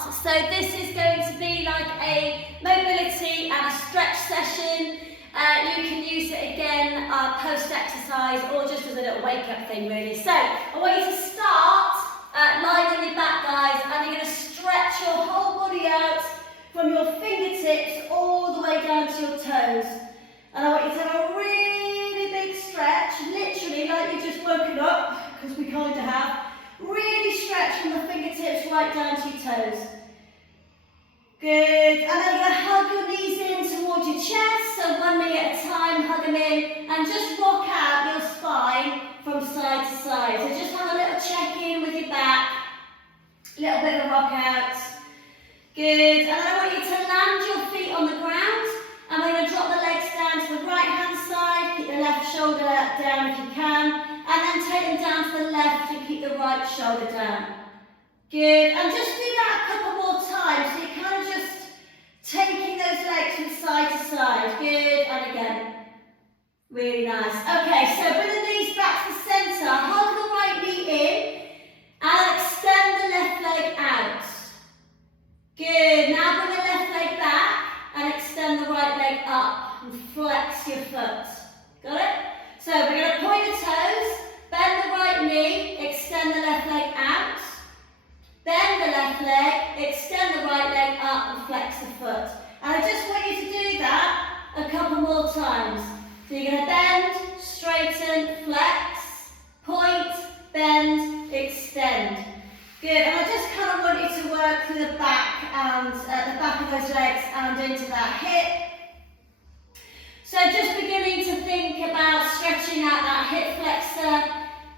start. So this is going to be like a mobility and a stretch session. You can use it again post-exercise or just as a little wake-up thing really. So I want you to start lying on your back, guys, and you're going to stretch your whole body out from your fingertips all the way down to your toes. And I want you to have a really big stretch, literally like you've just woken up, because we kind of have. Really stretch from the fingertips right down to your toes. Good. And then you're going to hug your knees in towards your chest, so 1 knee at a time, hug them in, and just rock out your spine from side to side. So just have a little check-in with your back, a little bit of a rock out. Good. And I want you to land your feet on the ground, and we're going to drop the legs down to the right-hand side, keep the left shoulder down if you can, and then take them down to the left and keep the right shoulder down. Good, and just do that a couple more times, so you're kind of just taking those legs from side to side. Good, and again. Really nice. Okay, so bring the knees back to the centre, hug the right knee in, and extend the left leg out. Good, now bring the left leg back, and extend the right leg up, and flex your foot. Got it? So we're going to point the toes, bend the right knee, extend the left leg out, bend the left leg, extend the right leg up and flex the foot. And I just want you to do that a couple more times. So you're going to bend, straighten, flex, point, bend, extend. Good, and I just kind of want you to work through the back and the back of those legs and into that hip. So just beginning to think about stretching out that hip flexor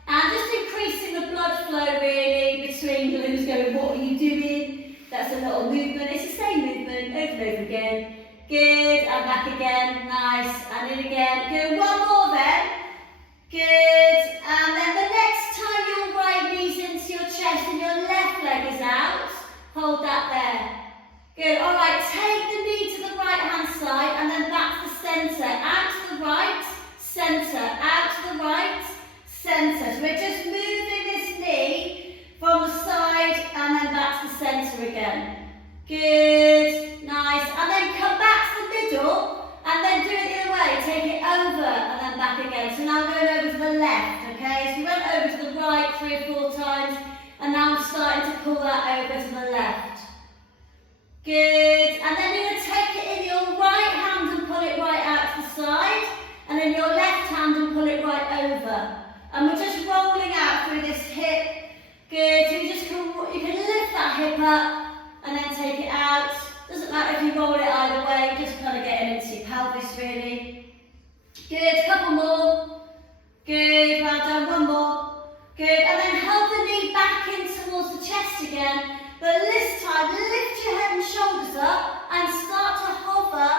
and just increasing the blood flow really between the limbs, going, what are you doing? That's a little movement. It's the same movement over and over again. Good, and back again. Nice, and in again. Good, one more then. Good, and then the next time your right knee's into your chest and your left leg is out, hold that there. Good, all right, take the knee to the right-hand side and then back to the centre, out to the right, centre, out to the right, centre. So we're just moving this knee from the side and then back to the centre again. Good, nice, and then come back to the middle and then do it the other way, take it over and then back again. So now I'm going over to the left, okay? So we went over to the right 3 or 4 times and now I'm starting to pull that over to the left. Good, and then you're going to take it in your right hand and pull it right out to the side, and then your left hand and pull it right over. And we're just rolling out through this hip. Good, so you can lift that hip up and then take it out. Doesn't matter if you roll it either way, just kind of getting into your pelvis really. Good, couple more. Good, well done, one more. Good, and then hug the knee back in towards the chest again. But this time, lift your head and shoulders up and start to hover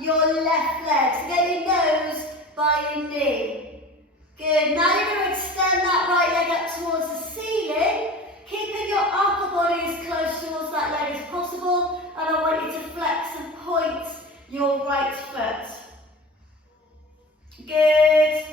your left leg. So get your nose by your knee. Good. Now you're going to extend that right leg up towards the ceiling, keeping your upper body as close towards that leg as possible. And I want you to flex and point your right foot. Good.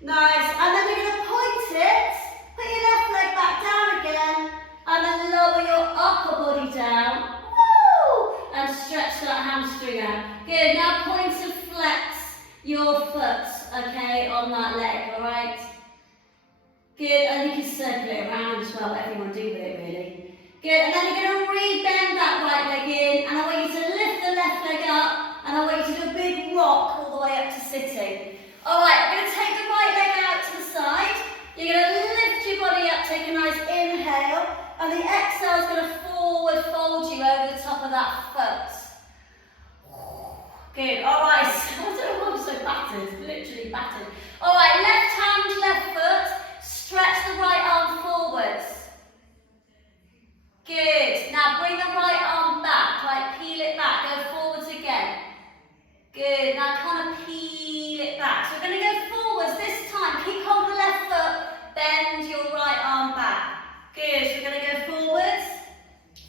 Nice. And then you're going to point it, put your left leg back down again, and then lower your upper body down. Woo! And stretch that hamstring out. Good, now point and flex your foot, okay, on that leg, alright? Good, and you can circle it around as well, whatever you want to do with it really. Good, and then you're going to re-bend that right leg in, and I want you to lift the left leg up, and I want you to do a big rock all the way up to sitting. Alright, we're going to take the right leg out to the side. You're going to lift your body up, take a nice inhale, and the exhale is going to forward fold you over the top of that foot. Good, alright, I don't know why I'm so battered, literally battered. Alright, left hand, left foot, stretch the right arm forwards. Good, now bring the right arm back, like peel it back, go forwards again. Good, now kind of peel it back. So we're going to go forwards this time, keep hold of the left foot, bend your right arm back. Good, so we're going to go forwards,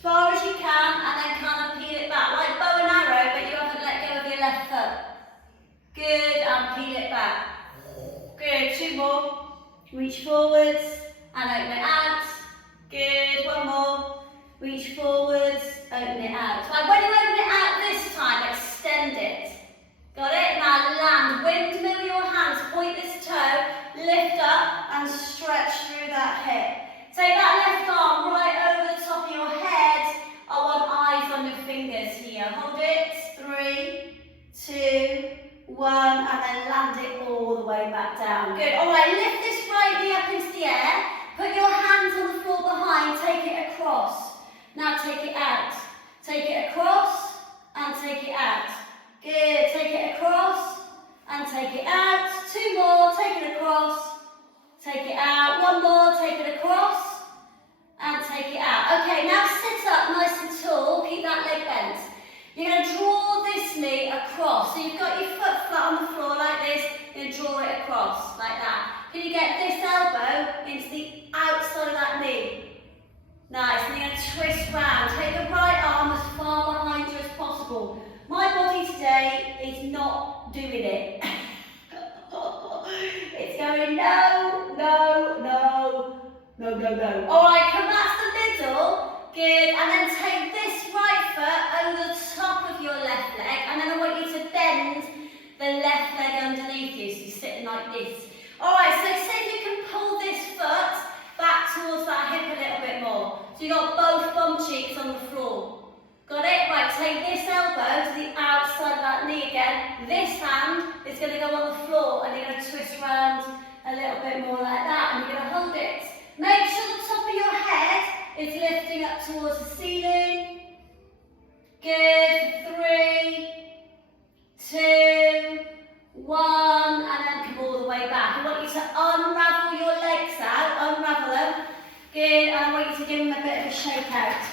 far as you can, and then kind of peel it back, like bow and arrow, but you haven't let go of your left foot. Good, and peel it back. Good, 2 more. Reach forwards, and open it out. Good, 1 more. Reach forwards, open it out. Right, when you open it out this time, extend it. Got it? Now land, windmill your hands, point this toe, lift up and stretch through that hip. Take that left arm right over the top of your head. I want eyes on your fingers here. Hold it, 3, 2, 1, and then land it all the way back down. Good, all right, lift this right knee up into the air. Put your hands on the floor behind, take it across. Now take it out. Take it across and take it out. Good, take it across and take it out. 2 more, take it across, take it out. 1 more, take it across and take it out. Okay, now sit up nice and tall, keep that leg bent. You're going to draw this knee across. So you've got your foot flat on the floor like this, you're going to draw it across like that. Can you get this elbow into the outside of that knee? Nice, and you're going to twist round. Take the right arm as far behind you as possible. My body today is not doing it. It's going no, no, no, no, no, no. All right, come back to the middle. Good, and then take this right foot over the top of your left leg, and then I want you to bend the left leg underneath you, so you're sitting like this. All right, so see if you can pull this foot back towards that hip a little bit more. So you've got both bum cheeks on the floor. Got it? Right, take this elbow to the outside of that knee again. This hand is going to go on the floor and you're going to twist around a little bit more like that and you're going to hold it. Make sure the top of your head is lifting up towards the ceiling. Good. 3, 2, 1, and then come all the way back. I want you to unravel your legs out, unravel them. Good, and I want you to give them a bit of a shake out.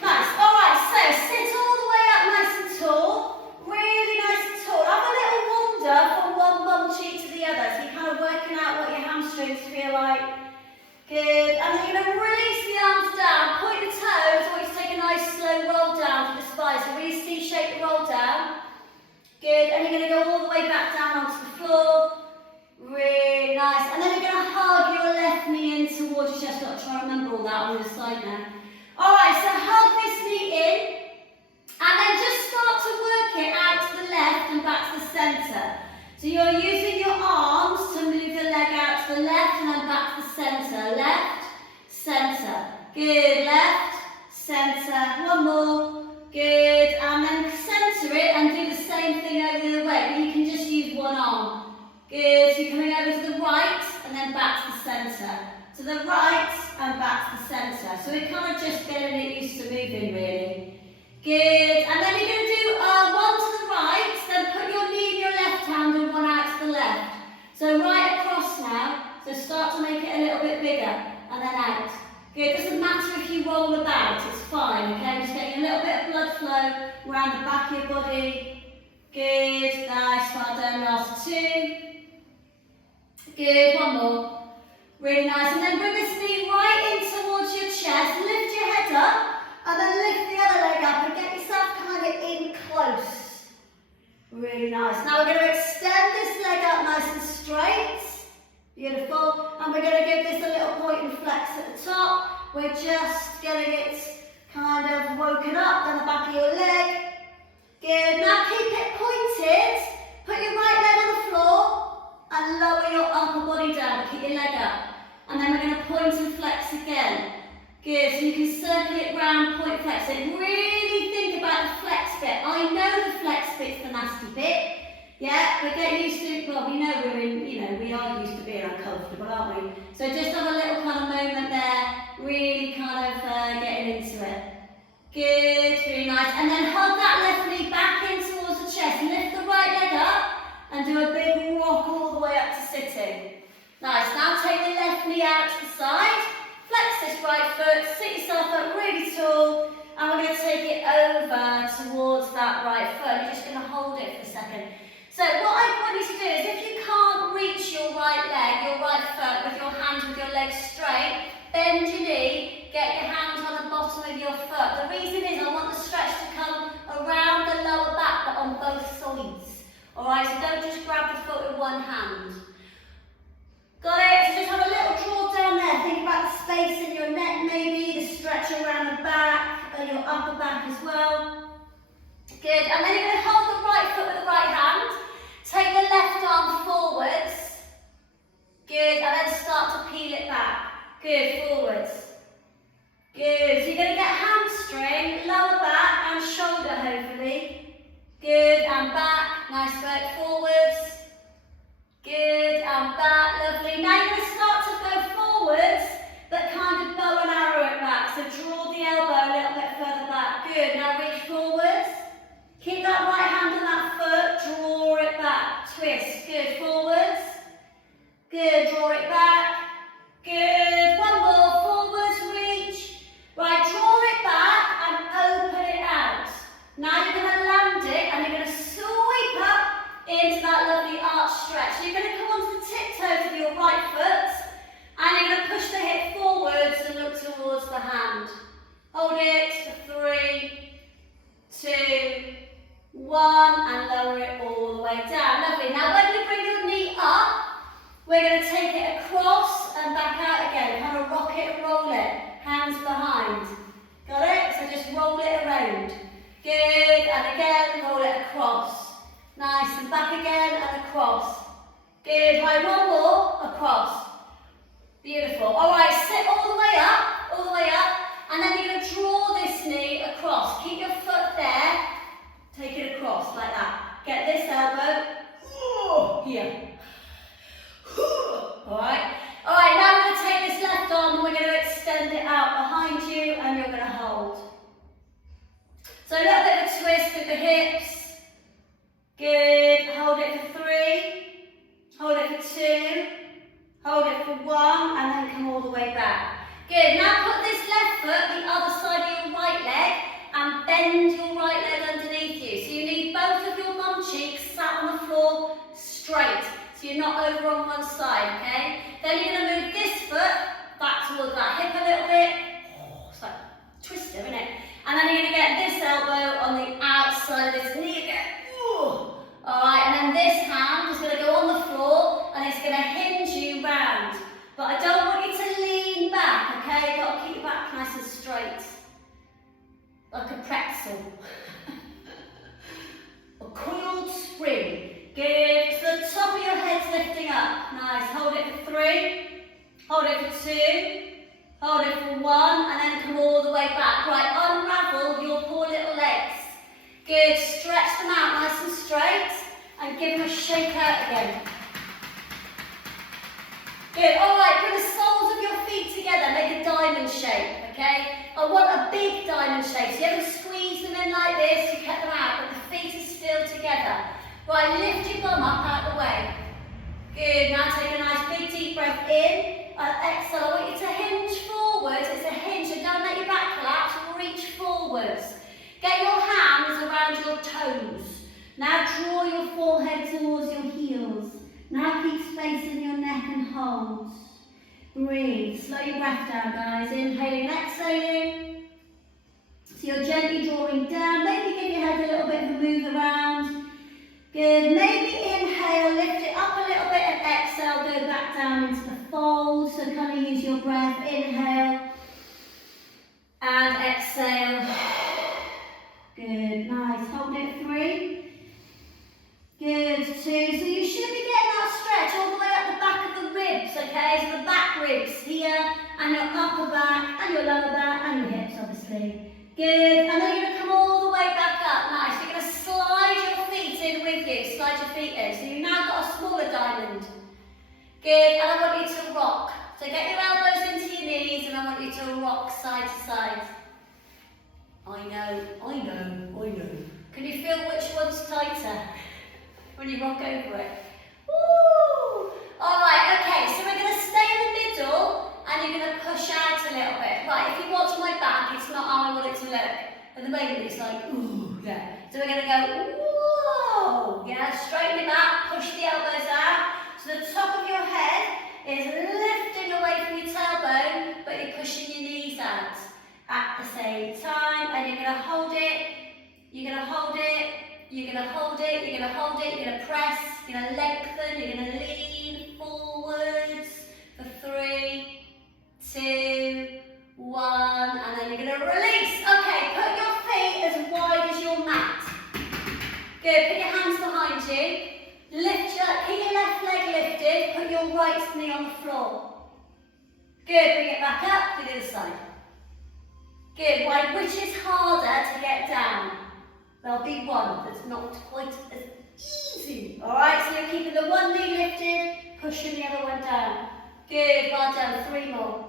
Nice, alright, so sit all the way up nice and tall, really nice and tall. Have a little wander from one bum cheek to the other, so you're kind of working out what your hamstrings feel like. Good, and then you're going to release the arms down, point the toes, I want you to take a nice slow roll down to the spine, so really C-shape the roll down. Good, and you're going to go all the way back down onto the floor. Really nice, and then you're going to hug your left knee in towards your chest. Got to try and remember all that on the other side now. Alright, so hug this knee in, and then just start to work it out to the left and back to the centre. So you're using your arms to move the leg out to the left and then back to the centre. Left, centre. Good, left, centre. 1 more. Good, and then centre it and do the same thing over the other way, but you can just use one arm. Good, so you're coming over to the right and then back to the centre. To the right and back to the centre. So we're kind of just getting it used to moving really. Good, and then you're going to do 1 to the right, then put your knee in your left hand and 1 out to the left. So right across now, so start to make it a little bit bigger and then out. Good, it doesn't matter if you roll about, it's fine, okay? Just getting a little bit of blood flow around the back of your body. Good, nice, well done, last 2. Good, 1 more. Really nice, and then bring this knee right in towards your chest, lift your head up, and then lift the other leg up and get yourself kind of in close. Really nice. Now we're going to extend this leg up nice and straight. Beautiful. And we're going to give this a little point and flex at the top. We're just getting it kind of woken up down the back of your leg. Good. Now keep it pointed. Put your right leg on the floor and lower your upper body down. Keep your leg up. And then we're going to point and flex again. Good, so you can circle it round, point, flex it. Really think about the flex bit. I know the flex bit's the nasty bit. Yeah, but get used to, well, we know we're in, we are used to being uncomfortable, aren't we? So just have a little kind of moment there, really kind of getting into it. Good, really nice. And then hug that left knee back in towards the chest. Lift the right leg up and do a big rock all the way up to sitting. Nice, now take the left knee out to the side, flex this right foot, sit yourself up really tall, and we're going to take it over towards that right foot. You're just going to hold it for a second. So what I want you to do is, if you can't reach your right leg, your right foot, with your hands with your legs straight, bend your knee, get your hands on the bottom of your foot. The reason is I want the stretch to come around the lower back, but on both sides. Alright, so don't just grab the foot with one hand. Got it? So just have a little draw down there. Think about the space in your neck maybe, the stretch around the back. upper back as well. Good, and then you're going to hold the right foot with the right hand. Take the left arm forwards. Good, and then start to peel it back. Good, forwards. Good, so you're going to get hamstring, lower back and shoulder hopefully. Good, and back, nice work, forwards. Good, and back, lovely. Now you're going to start to go forwards, but kind of bow and arrow it back. So draw the elbow a little bit further back. Good, now reach forwards. Keep that right hand on that foot, draw it back. Twist, good, forwards. Good, draw it back. Good, one more, forwards, reach. Right, draw it back and open it out. Now you're going to land it and you're going to sweep up into that lovely arch stretch. So you're going to come onto the tiptoes of your right foot and you're going to push the hip forwards and look towards the hand. Hold it for 3, 2, 1 and lower it all the way down. Lovely. Now when you bring your knee up, we're going to take it across and back out again. Kind of rock it and roll it. Hands behind. Got it? So just roll it around. Good. And again, roll it across. Nice. And back again and across. Good. Right, one more. Across. Beautiful. All right, sit all the way up. All the way up. And then you're going to draw this knee across. Keep your foot there. Take it across like that. Get this elbow here. Alright. Alright, now we're going to take this left arm and we're going to extend it out behind you and you're going to hold. So a little bit of a twist with the hips. Good. Hold it for 3. Hold it for 2. Hold it for 1 and then come all the way back. Good. Now put this left foot the other side of your right leg and bend your right leg underneath you. So you need both of your bum cheeks sat on the floor straight. So you're not over on one side, okay? Then you're going to move this foot back towards that hip a little bit. Oh, it's like a twister, isn't it? And then you're going to get this elbow on the outside of this knee again. Alright, and then this hand is going to go on the floor and it's going to hinge you round. But I don't want you to lean back, okay? You've got to keep your back nice and straight. Like a pretzel. A coiled spring. Good. So the top of your head's lifting up. Nice. Hold it for 3. Hold it for 2. Hold it for 1. And then come all the way back. Right. Unravel your poor little legs. Good. Stretch them out nice and straight. And give them a shake out again. Good. Alright. Bring the soles of your feet together. Make a diamond shape. Okay. I want a big diamond shape. So you haven't squeezed them in like this. You kept them out. But the feet are still together. Right, lift your bum up out of the way. Good, now take a nice big deep breath in. Exhale, I want you to hinge forwards. It's a hinge, so don't let your back collapse. Reach forwards. Get your hands around your toes. Now draw your forehead towards your heels. Now keep space in your neck and hold. Breathe, slow your breath down guys. Inhaling, exhaling. So you're gently drawing down. Maybe give your head a little bit of a move around. Good, maybe inhale, lift it up a little bit and exhale, go back down into the fold. So kind of use your breath, inhale and exhale. Good, nice, hold it 3. Good, 2, so you should be getting that stretch all the way up the back of the ribs, okay? So the back ribs here and your upper back and your lower back and your hips obviously. Good, and then you're going to come all the way back up, nice. You're going to slide your feet in with you, slide your feet in. So you've now got a smaller diamond. Good, and I want you to rock. So get your elbows into your knees and I want you to rock side to side. I know. Can you feel which one's tighter when you rock over it? Woo! Alright, okay, so we're going to stay in the middle and you're going to push out a little bit. Right, if you watch my back, it's not how I want it to look. At the moment, it's like, ooh, yeah. So we're going to go, whoa, yeah, straighten it back, push the elbows out. So the top of your head is lifting away from your tailbone, but you're pushing your knees out at the same time. And you're going to hold it, you're going to hold it, you're going to hold it, you're going to hold it, you're going to press, you're going to lengthen, you're going to lean forwards for 3, 2, 1, and then you're going to release. Okay, put your Good, put your hands behind you. Keep your left leg lifted, put your right knee on the floor. Good, bring it back up to the other side. Good, right, which is harder to get down? There'll be one that's not quite as easy. Alright, so you're keeping the one knee lifted, pushing the other one down. Good, well done, 3 more.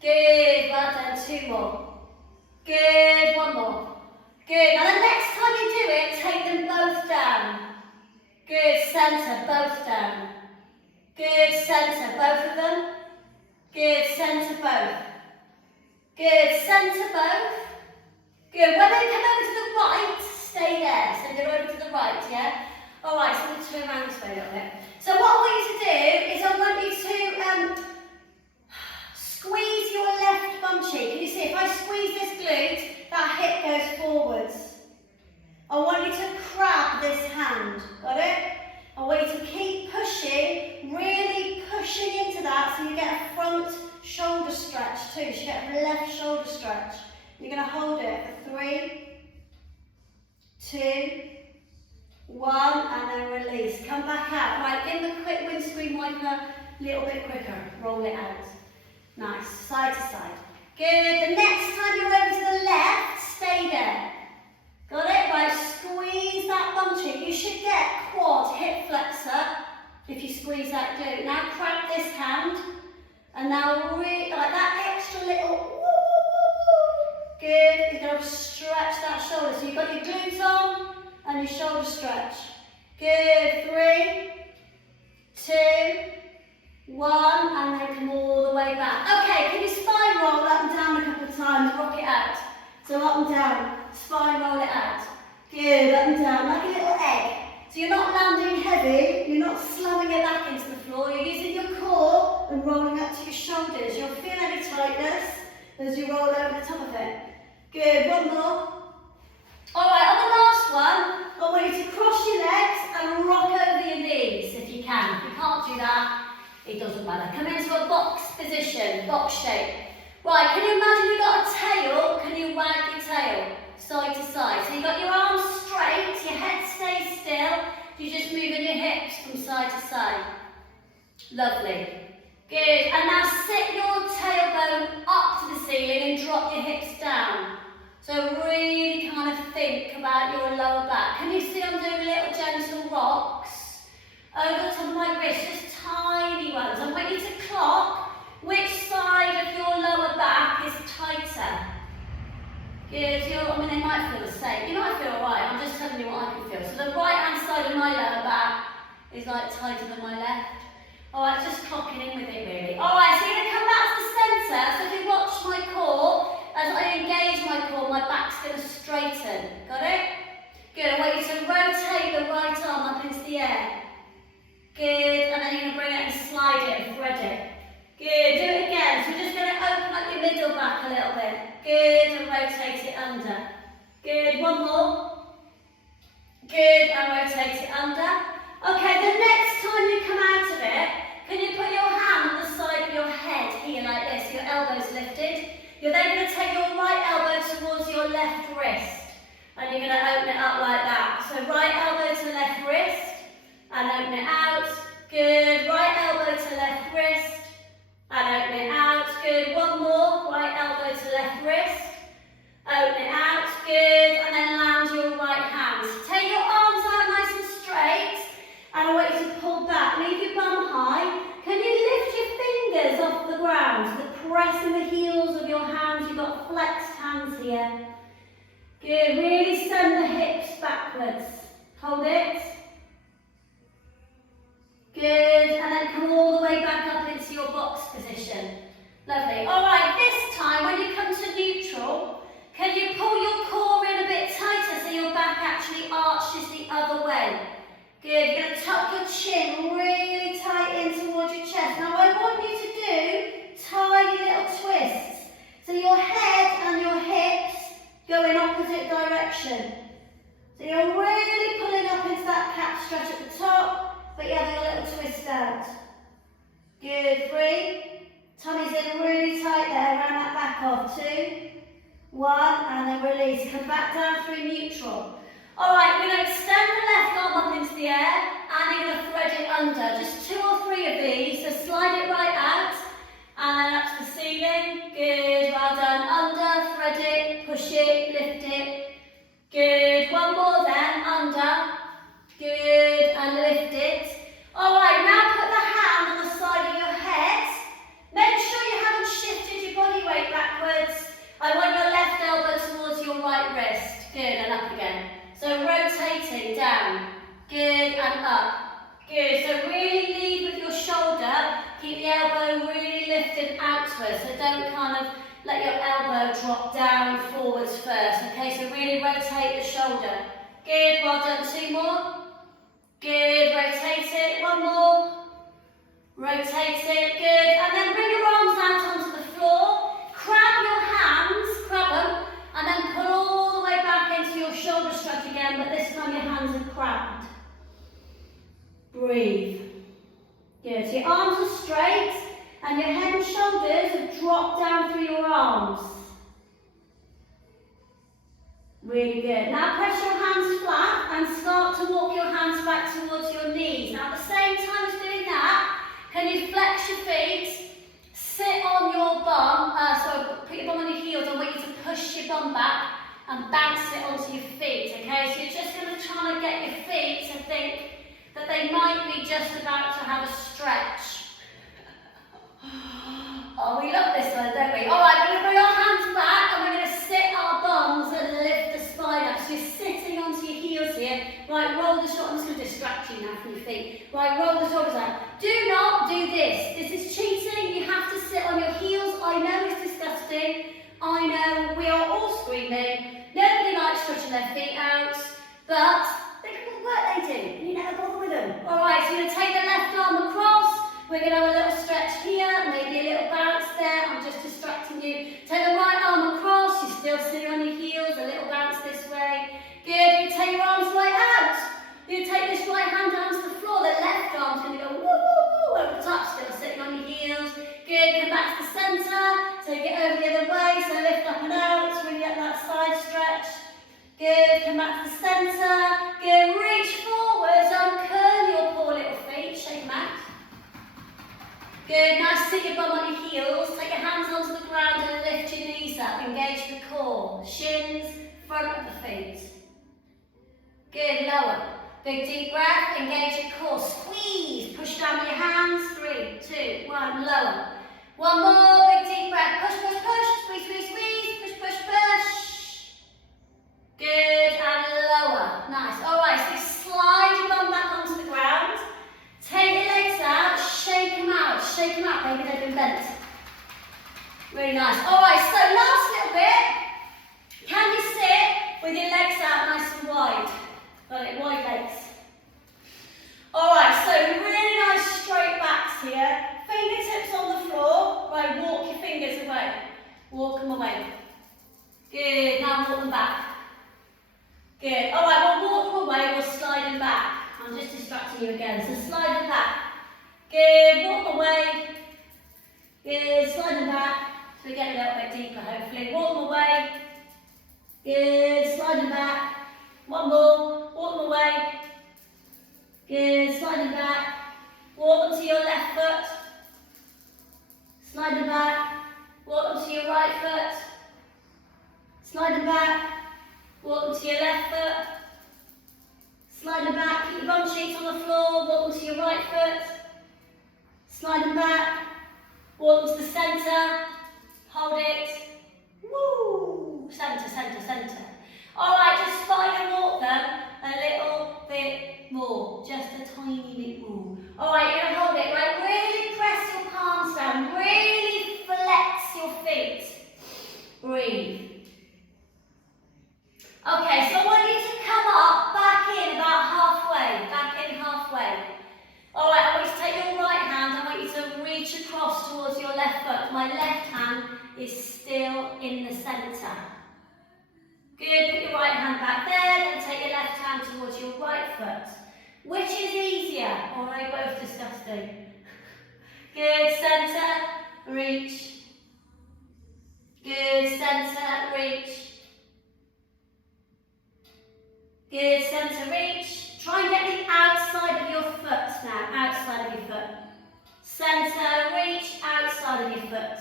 Good, well done, 2 more. Good, 1 more. Good, now the next time you do it, take them both down. Good, centre, both down. Good, centre, both of them. Good, centre, both. Good, centre, both. Good, when they come over to the right, stay there. So they're over to the right, yeah? Alright, so we'll turn around this way a little bit. So what I want you to do is I want you to squeeze your left bum cheek. Can you see, if I squeeze this glute, that hip goes forwards. I want you to grab this hand, got it? I want you to keep pushing, really pushing into that so you get a front shoulder stretch too. So you get a left shoulder stretch. You're going to hold it for 3, 2, 1, and then release. Come back out. Right, give the quick windscreen wiper a little bit quicker. Roll it out. Nice, side to side. Good. The next time you're over to the left, stay there. Got it? Right, squeeze that bum cheek. You should get quad, hip flexor, if you squeeze that glute. Now grab this hand, and now really, like that extra little, good. You're going to stretch that shoulder. So you've got your glutes on, and your shoulder stretch. Good, 3, 2, 1, and then come all the way back. Okay, can you spine roll up and down a couple of times, rock it out. So up and down, spine roll it out. Good, up and down, like a little egg. So you're not landing heavy, you're not slamming it back into the floor, you're using your core and rolling up to your shoulders. You'll feel any tightness as you roll over the top of it. Good, 1 more. Alright, on the last one, I want you to cross your legs and rock over your knees if you can. If you can't do that, it doesn't matter. Come into a box position, box shape. Right, can you imagine you've got a tail? Can you wag your tail side to side? So you've got your arms straight, your head stays still. You're just moving your hips from side to side. Lovely. Good. And now sit your tailbone up to the ceiling and drop your hips down. So really kind of think about your lower back. Can you see I'm doing little gentle rocks over the top of my wrist, just tiny ones. I want you to clock which side of your lower back is tighter. Good, I mean they might feel the same. You might feel alright, I'm just telling you what I can feel. So the right hand side of my lower back is like tighter than my left. Alright, just clocking in with it really. Alright, so you're going to come back to the centre. So if you watch my core, as I engage my core, my back's going to straighten. Got it? Good, I want you to rotate the right arm up into the air. Good, and then you're going to bring it and slide it and thread it. Good, do it again. So we're just going to open up your middle back a little bit. Good, and rotate it under. Good, 1 more. Good, and rotate it under. Okay, the next time you come out of it, can you put your hand on the side of your head here like this, your elbows lifted? You're then going to take your right elbow towards your left wrist. And you're going to open it up like that. So right elbow to left wrist, and open it out. Good, right elbow to left wrist. And open it out. Good. 1 more. Right elbow to left wrist. Open it out. Good. And then land your right hand. Take your arms out nice and straight. And I want you to pull back. Leave your bum high. Can you lift your fingers off the ground? So pressing the heels of your hands. You've got flexed hands here. Good. Really send the hips backwards. Hold it. Good, and then come all the way back up into your box position. Lovely. Alright, this time when you come to neutral, can you pull your core in a bit tighter so your back actually arches the other way? Good, you're going to tuck your chin really tight in towards your chest. Now I want you to do tiny little twists. So your head and your hips go in opposite direction. So you're really pulling up into that cat stretch at the top. But you're having a little twist out. Good, 3. Tummy's in really tight there, round that back off. 2, 1, and then release. Come back down through neutral. Alright, we're going to extend the left arm up into the air and you're going to thread it under. Just 2 or 3 of these, so slide it right out and then up to the ceiling. Good, well done. Under, thread it, push it, lift it. Good, one more then, under. Good, and lift it. Alright, now put the hand on the side of your head. Make sure you haven't shifted your body weight backwards. I want your left elbow towards your right wrist. Good, and up again. So rotating down. Good, and up. Good, so really lead with your shoulder. Keep the elbow really lifted outwards. So don't kind of let your elbow drop down forwards first. Okay, so really rotate the shoulder. Good, well done. 2 more. Good, rotate it. 1 more. Rotate it, good. And then bring your arms out onto the floor. Grab your hands, grab them, and then pull all the way back into your shoulder stretch again, but this time your hands are grabbed. Breathe. Good, so your arms are straight, and your head and shoulders have dropped down through your arms. Really good. Now press your hands flat and start to walk your hands back towards your knees. Now at the same time as doing that, can you flex your feet, sit on your bum, so put your bum on your heels. I want you to push your bum back and bounce it onto your feet, okay? So you're just going to try to get your feet to think that they might be just about to have a stretch. Oh, we love this one, don't we? Alright, we're going to bring our hands back and we're going to sit our bums and lift the spine up. So you're sitting onto your heels here. Right, roll the shoulders. I'm just going to distract you now from your feet. Right, roll the shoulders out. Do not do this. This is cheating. You have to sit on your heels. I know it's disgusting. I know we are all screaming. Nobody likes stretching their feet out, but think of what work they do. You never bother with them. Alright, so you're going to take the left arm across. We're going to have a little stretch here, maybe a little bounce there. I'm just distracting you. Take the right arm across. You're still sitting on your heels. A little bounce this way. Good. You take your arms right out. You take this right hand down to the floor. The left arm's going to go woo, woo, woo, over the top. Still sitting on your heels. Good. Come back to the centre. Take it over the other way. So lift up and out. Really get that side stretch. Good. Come back to the centre. Good. Reach forwards. Uncurl your poor little feet. Shake them out. Good, now sit your bum on your heels, take your hands onto the ground and lift your knees up, engage the core, shins, front of the feet. Good, lower. Big deep breath, engage your core, squeeze, push down with your hands, 3, 2, 1, lower. 1 more, big deep breath, push, push, push, squeeze, squeeze, squeeze, push, push, push. Good, and lower, nice. Alright, so slide your bum back onto the ground. Take your legs out, shake them out, maybe they've been bent. Really nice. Alright, so last little bit. Can you sit with your legs out nice and wide? Got it, wide legs. Alright, so really nice straight backs here. Fingertips on the floor. Right, walk your fingers away. Walk them away. Good, now walk them back. Good. Alright, we'll walk them away, we'll slide them back. I'm just distracting you again, so slide them back. Good, walk away. Good, slide them back. So we get a little bit deeper, hopefully. Walk them away. Good, slide them back. 1 more, walk them away. Good, slide them back. Walk them to your left foot. Slide them back. Walk them to your right foot. Slide them back. Walk them to your left foot. Slide them back, keep your bum cheeks on the floor, walk them to your right foot. Slide them back, walk them to the centre, hold it. Woo! Centre, centre, centre. Alright, just spider walk them a little bit more, just a tiny bit more. Alright, you're going to hold it, right? Really press your palms down, really flex your feet. Breathe. Okay, so I want you to come up, back in about halfway, back in halfway. Alright, I want you to take your right hand, I want you to reach across towards your left foot. My left hand is still in the centre. Good, put your right hand back there, then take your left hand towards your right foot. Which is easier? Or are they both disgusting? Good, centre, reach. Good, centre, reach. Good, centre reach. Try and get the outside of your foot now, outside of your foot. Centre reach, outside of your foot.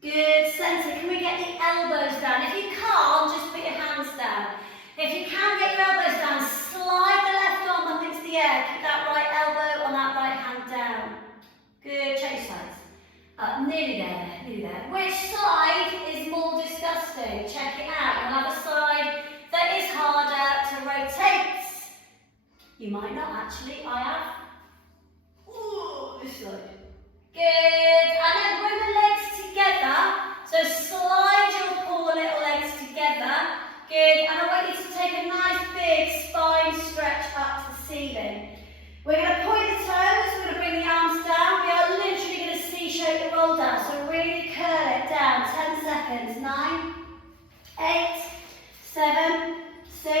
Good, centre. Can we get the elbows down? If you can't, just put your hands down. If you can get your elbows down, slide the left arm up into the air. Keep that right elbow on that right hand down. Good, change sides. Nearly there, nearly there. Which side is more disgusting? Check it out. You'll have a side that is harder to rotate. You might not actually, I have. Ooh, this side. Good, and then bring the legs together. So slide your poor little legs together. Good, and I want you to take a nice big spine stretch up to the ceiling. We're going to point the toes, we're going to bring the arms down. We are literally going to C-shape the roll down, so really curl it down. 10 seconds. 9, 8, 7, 6,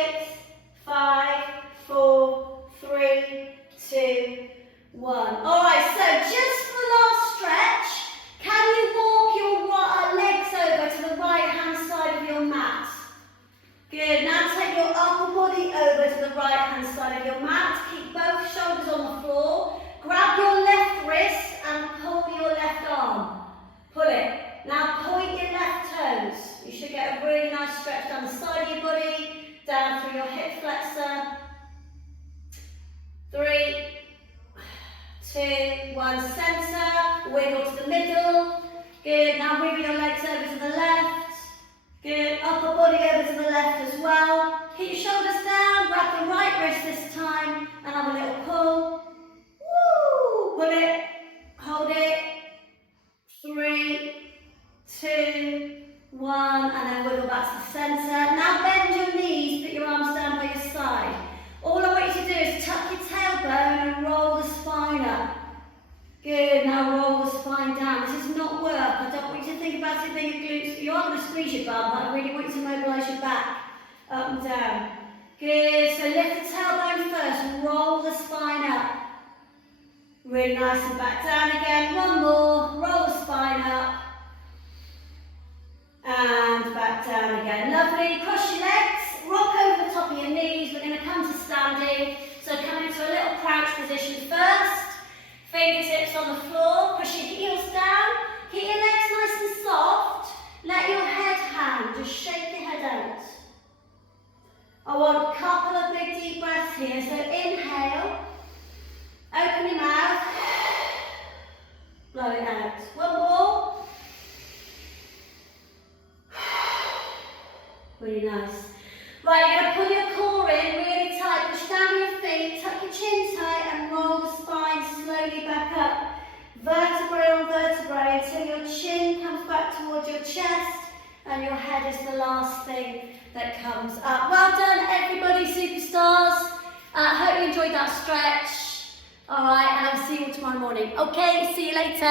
5, 4, 3, 2, 1. Alright, so just for the last stretch, can you walk your legs over to the right hand side of your mat? Good, now take your upper body over to the right hand side of your mat. Keep both shoulders on the floor. Grab your left wrist and pull your left arm. Pull it. Now point your left toes. You should get a really nice stretch down the side of your body, down through your hip flexor. 3, 2, 1, centre. Wiggle to the middle. Good, now wiggle your legs over to the left. Good, upper body over to the left as well. Keep your shoulders down, grab the right wrist this time, and have a little pull. Woo! Pull it, hold it. 3, 2, 1, and then wiggle back to the centre. Now bend your knees, put your arms down by your side. All I want you to do is tuck your tailbone and roll the spine up. Good, now roll the spine down. This is not work. I don't want you to think about it being a glutes. You are going to squeeze your bum, but I really want you to mobilise your back up and down. Good, so lift the tailbone first, roll the spine up. Really nice, and back down again. One more, roll the spine up. And back down again. Lovely, cross your legs, rock over the top of your knees. We're going to come to standing. So come into a little crouch position first. Fingertips on the floor, push your heels down, keep your legs nice and soft, let your head hang, just shake your head out. I want a couple of big deep breaths here, so inhale, open your mouth, blow it out. One more. Really nice. Right, you're going to pull your core in really tight, push down your feet, tuck your chin tight and roll the spine slowly back up. Vertebrae on vertebrae until your chin comes back towards your chest and your head is the last thing that comes up. Well done everybody, superstars. Hope you enjoyed that stretch. Alright, and I'll see you all tomorrow morning. Okay, see you later.